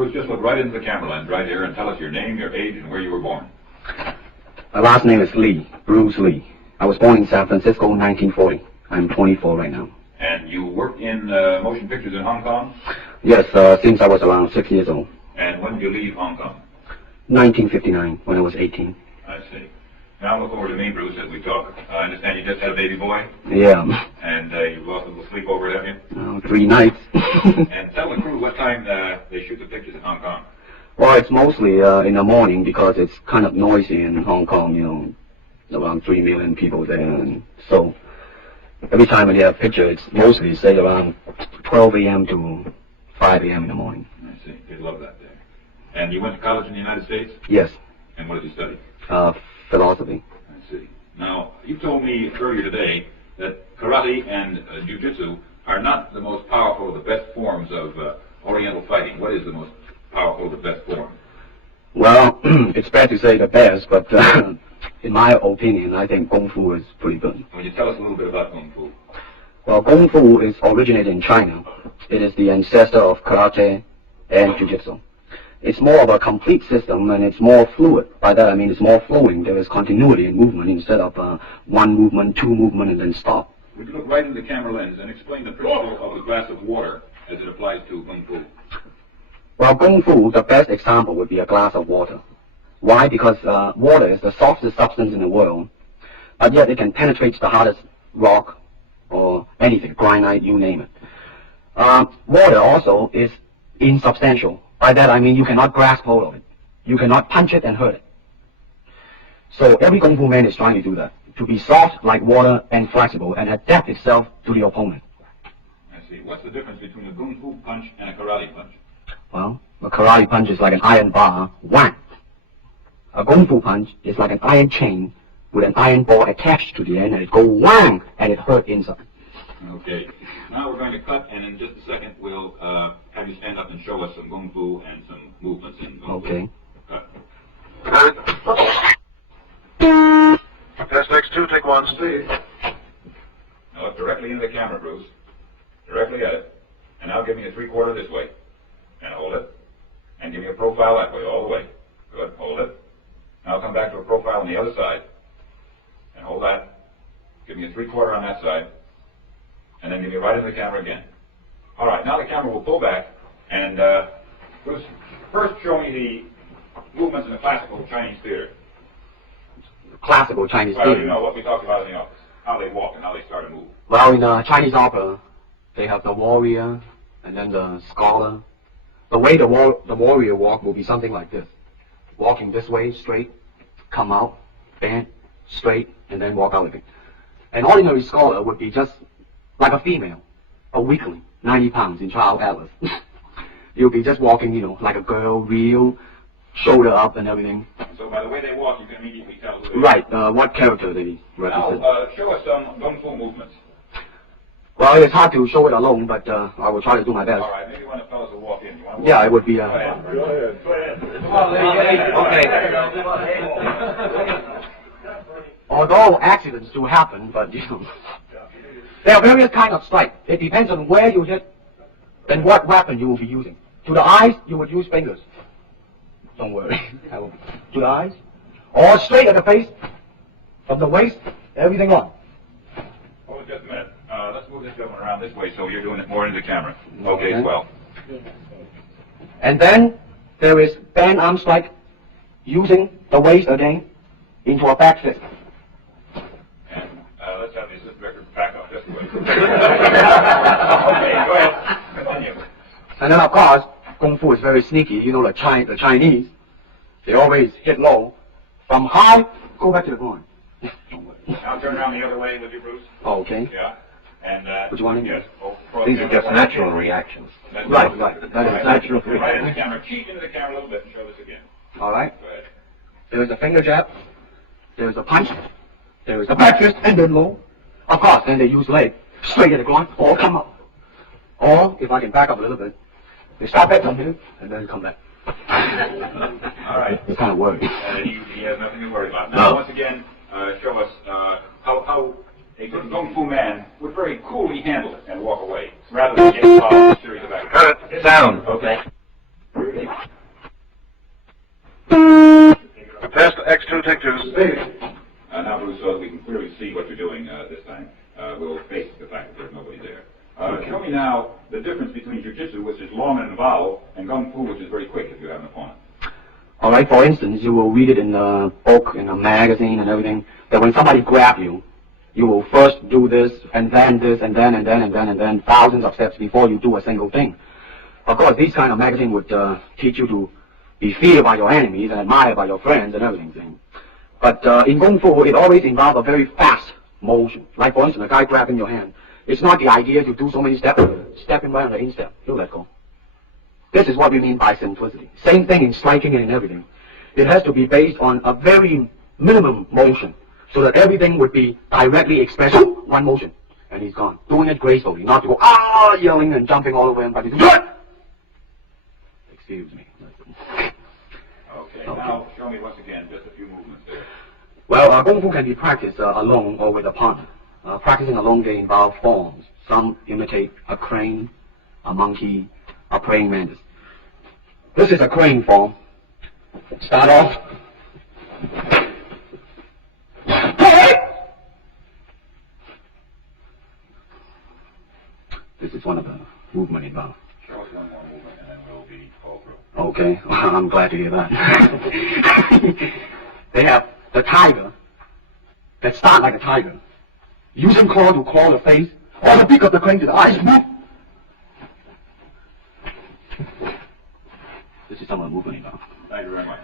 Bruce, just look right into the camera lens right here and tell us your name, your age, and where you were born. My last name is Lee, Bruce Lee. I was born in San Francisco in 1940. I'm 24 right now. And you worked in motion pictures in Hong Kong? Yes, since I was around 6 years old. And when did you leave Hong Kong? 1959, when I was 18. I see. Now look over to me, Bruce, as we talk. I understand you just had a baby boy? Yeah. And you've lost a little sleep over it, have you? 3 nights. And tell the crew what time they shoot the pictures in Hong Kong. Well, it's mostly in the morning because it's kind of noisy in Hong Kong, you know, around 3 million people there. And so every time when you have a picture, it's mostly, say, around 12 a.m. to 5 a.m. in the morning. I see. They love that there. And you went to college in the United States? Yes. And what did you study? Philosophy. I see. Now, you told me earlier today that karate and jiu-jitsu are not the most powerful or the best forms of Oriental fighting. What is the most powerful or the best form? Well, it's bad to say the best, but in my opinion, I think Kung Fu is pretty good. Will you tell us a little bit about Kung Fu? Well, Kung Fu is originated in China. It is the ancestor of karate and jiu-jitsu. It's more of a complete system, and it's more fluid. By that I mean it's more flowing. There is continuity in movement instead of one movement, two movement, and then stop. Would you look right into the camera lens and explain the principle of the glass of water as it applies to Kung Fu? Well, Kung Fu, the best example would be a glass of water. Why? Because water is the softest substance in the world, but yet it can penetrate the hardest rock or anything, granite, you name it. Water also is insubstantial. By that I mean you cannot grasp hold of it. You cannot punch it and hurt it. So every Kung Fu man is trying to do that, to be soft like water and flexible and adapt itself to the opponent. I see. What's the difference between a Kung Fu punch and a karate punch? Well, a karate punch is like an iron bar, whack. A Kung Fu punch is like an iron chain with an iron ball attached to the end, and it go whang, and it hurt inside. Okay. Now we're going to cut, and in just a second we'll have you stand up and show us some Kung Fu and some movements in Kung Fu. Okay. Cut. Test X2, take 1, Steve. Now look directly into the camera, Bruce. Directly at it. And now give me a 3/4 this way. And hold it. And give me a profile that way, all the way. Good. Hold it. Now come back to a profile on the other side. And hold that. Give me a 3/4 on that side. And then give me right in the camera again. All right, now the camera will pull back, and Bruce, first show me the movements in the classical Chinese theater. Classical Chinese Well, theater. you know what we talked about in the office, how they walk and how they start to move. Well, in Chinese opera, they have the warrior and then the scholar. The way the warrior walk will be something like this. Walking this way, straight, come out, bend, straight, and then walk out again. An ordinary scholar would be just like a female, a weakling, 90 pounds in child atlas. You'll be just walking, you know, like a girl, real, shoulder up and everything. So by the way they walk, you can immediately tell who they Right, what character they represent. Now, show us some Kung Fu movements. Well, it's hard to show it alone, but I will try to do my best. All right, maybe one of the fellows will walk in. You want to walk Yeah, it would be... Go ahead. Go ahead. Go ahead. Come on, Okay. Although accidents do happen, but, you know... There are various kinds of strikes. It depends on where you hit and what weapon you will be using. To the eyes, you would use fingers. Don't worry. To the eyes. Or straight at the face. From the waist, everything on. Hold it just a minute. Let's move this gentleman around this way so you're doing it more into the camera. Okay, as well. And then there is band arm strike using the waist again into a back fist. And let's have the assistant director back up just a way. Okay, go ahead. Continue. And then of course, Kung Fu is very sneaky. You know, the Chinese, they always hit low. From high, go back to the ground. Now turn around the other way with you, Bruce. Oh, okay. Yeah. And Which one? yes. These are just natural reactions. Right. That is natural. Right in the camera. Cheat into the camera a little bit and show this again. All right. Go ahead. There is a finger jab. There is a punch. There is a back fist and then low. Of course, then they use leg straight at the ground or come up. Or if I can back up a little bit, they stop at something and then come back. All right. It's kind of worried. He has nothing to worry about. Now, once again, show us how a good Kung Fu man would very coolly handle it and walk away, rather than get involved in a series of actions. Cut it. Sound. Okay. Test X2, take 2. Now, Bruce, so that we can clearly see what you're doing this time, we'll face the fact that there's nobody there. Tell me now the difference between jiu-jitsu, which is long and involved, and kung fu, which is very quick if you have an opponent. All right, for instance, you will read it in a book, in a magazine and everything, that when somebody grabs you, you will first do this, and then this, and then thousands of steps before you do a single thing. Of course, these kind of magazine would teach you to be feared by your enemies and admired by your friends and everything. But in Kung Fu, it always involves a very fast motion. Like, for instance, a guy grabbing your hand. It's not the idea to do so many steps, stepping right on the instep. You let go. This is what we mean by simplicity. Same thing in striking and in everything. It has to be based on a very minimum motion, so that everything would be directly expressed. One motion, and he's gone. Doing it gracefully, not to go yelling and jumping all over him, but to do it. Excuse me. Okay. Now, show me once again just a few movements there. Well, Kung Fu can be practiced alone or with a partner. Practicing alone can involve forms. Some imitate a crane, a monkey, a praying mantis. This is a crane form. Start off. This is one of the movement involved. Show us one more movement, and then we'll be all through. Okay, well, I'm glad to hear that. They have the tiger that start like a tiger. Using claw to claw the face, or the beak of the crane to the eyes. This is some of the movement involved. Thank you very much.